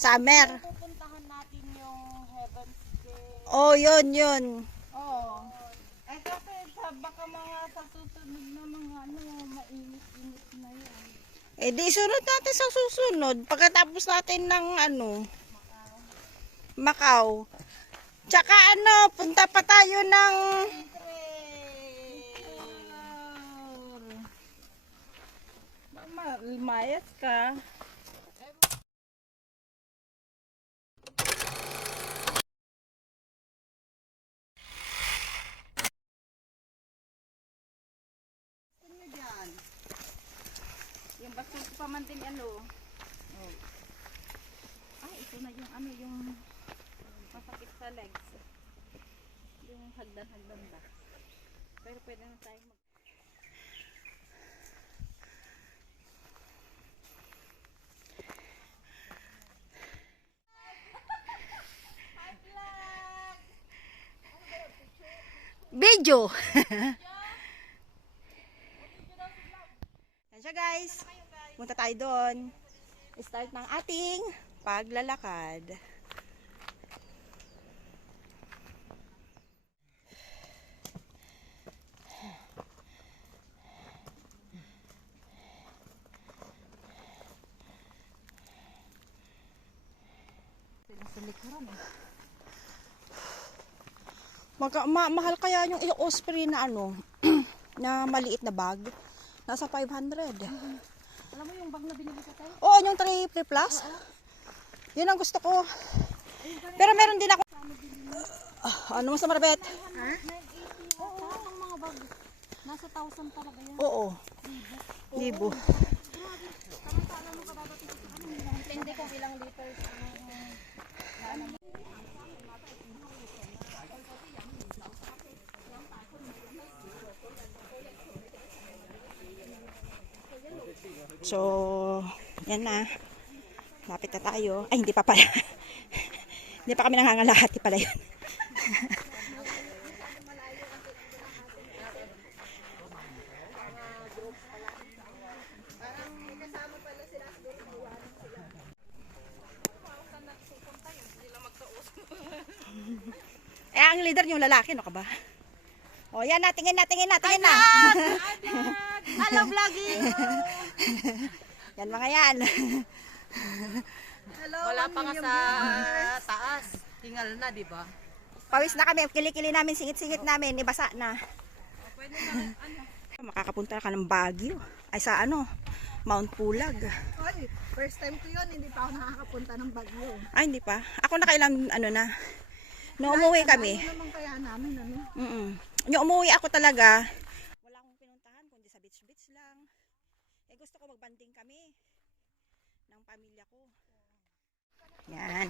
Summer. Pupuntahan natin yung Heaven's Gate. Oh, yun. Oo. Eh kasi baka mga sa susunod na mga mainit-init na yan. Eh di sunod natin sa susunod. Pagkatapos natin ng Macau. Tsaka punta pa tayo ng Lumayas ka. Yung bastos pa man din Oh. Ay, ito na yung yung masakit sa legs. Yung hagdan-hagdan ba. Pero pwede na tayo video. Yan siya guys. Punta tayo doon. Start ng ating paglalakad. Mahal kaya yung osprey na na maliit na bag. Nasa 500. Alam mo yung bag na binili ko tayo? Oo, yung 3 plus. Yun ang gusto ko. Pero meron din ako. Ano mas Marbet? Ha? Oo, ang mga bag. Nasa 1,000 talaga yan. Oo. Libo. Samantala mo kababati sa hindi kung ilang liters. So, yan na. Lapit na tayo. Ay, hindi pa pala. Hindi pa kami nangangalahati pala yun. Ang leader yung lalaki, no ka ba? O, yan na, tingin na. Hello, vlogging! Yan mga yan. Hello, wala pa nga sa taas. Hingal na, di ba? Pawis na kami, kilikili namin, singit-singit namin, ibasa na. Pwede na, Makakapunta ka ng Baguio. Ay sa Mount Pulag. Ay, first time ko yun, hindi pa ako nakakapunta ng Baguio. Ay, hindi pa. Ako nakailang na. No, umuwi kami. Ano naman kaya namin, Yung umuwi ako talaga, wala akong pinuntahan, kundi sa beach lang. Eh, gusto ko magbanding kami ng pamilya ko. Yan.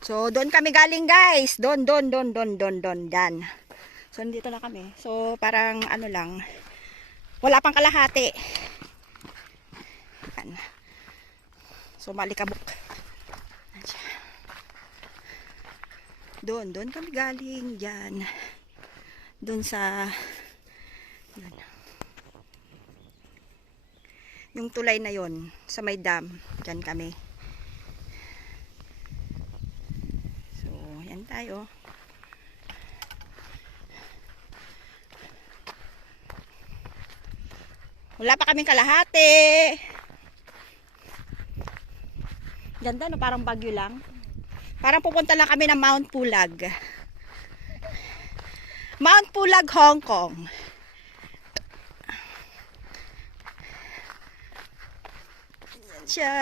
So, doon kami galing guys. Doon. Dan. So, dito na kami. So, parang lang. Wala pang kalahati. Yan. So, malikabok. Doon kami galing dyan. Doon sa yan. Yung tulay na yon sa may dam. Dyan kami. So, yan tayo. Wala pa kaming kalahati. Ganda no, parang Baguio lang. Parang pupunta lang kami ng Mount Pulag. Mount Pulag, Hong Kong. Yan siya.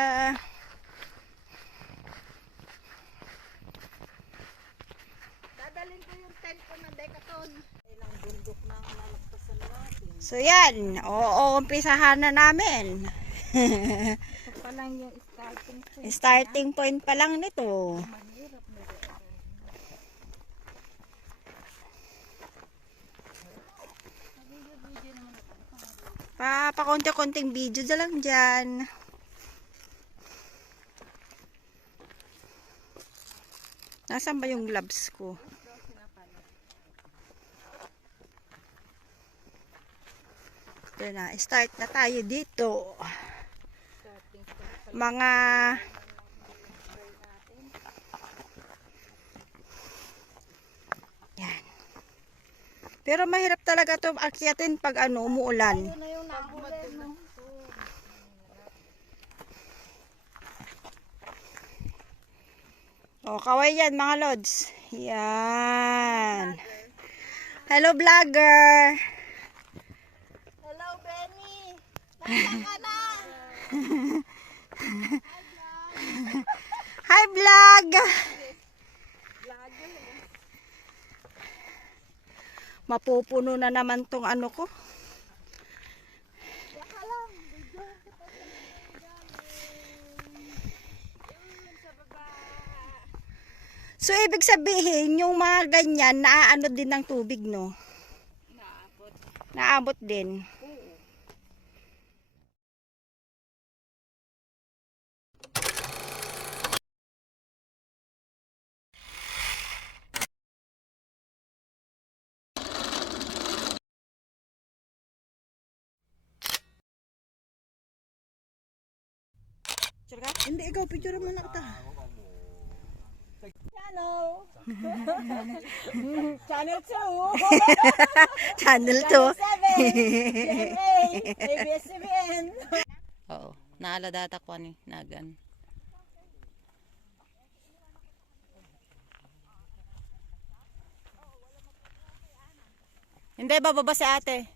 Dadalhin ko yung tent ko na Decathlon. Ilang bundok na nalagpasan natin. So yan, umpisahan na namin. Ito pa lang yung starting point. Starting point pa lang nito. Mahirap na rin. Pakonti-konting video na lang dyan. Nasaan ba yung gloves ko? Ito na, start na tayo dito. Starting mga yan. Pero mahirap talaga to akyatin pag ano, umuulan. Yun na yung nahuli, no? O, kaway yan mga lods. Yan. Hello vlogger. Hello, Benny! Nasaan ka na? Hi vlog. Vlogger eh. Mapupuno na naman tong ano ko. Baka lang, video kita sa sa baba. So, ibig sabihin, yung mga ganyan, naaano din ng tubig, no? Naabot. Naabot din. Oo. Sure ka? Hindi, ikaw, picture mo na kita. Channel! Channel 2! Channel 2. GMA! ABS-CBN! Oo. Naaladata ko ni Nagan. Hindi, bababa si ate.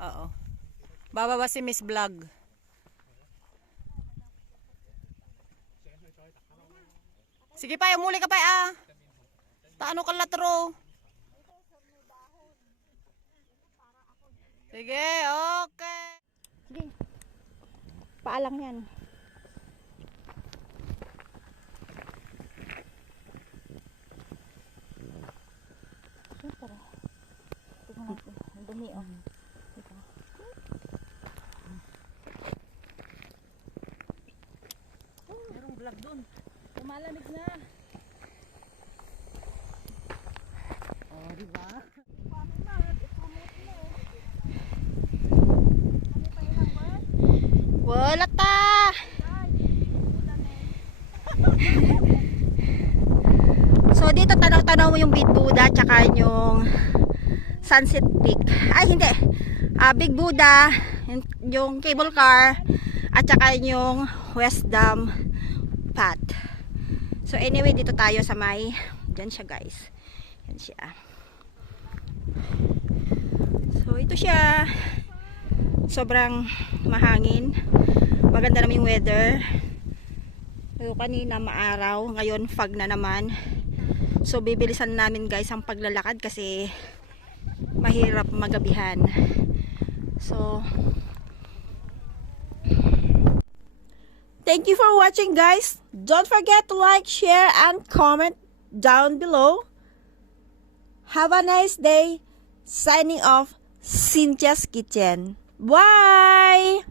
Oo. Bababa si Miss Vlog. Sige pa, umuli ka pa ah. Taano ka latro? Sige, okay. Sige. Paalang yan. Siyempre. Tingnan natin. Ang dumi, oh. Ito. Merong vlog dun. Lumalamig na. Oh, di ba? Wala ta! So, dito tanaw-tanaw mo yung Big Buddha tsaka yung Sunset Peak. Ay, hindi. Big Buddha, yung cable car, at saka yung West Dam Path. So, anyway, dito tayo sa may, dyan siya guys. Yan siya. So, ito siya. Sobrang mahangin. Maganda naman yung weather. So, kanina maaraw. Ngayon, fog na naman. So, bibilisan namin guys ang paglalakad kasi mahirap magabihan. So, thank you for watching guys. Don't forget to like, share, and comment down below. Have a nice day. Signing off, Cynthia's Kitchen. Bye!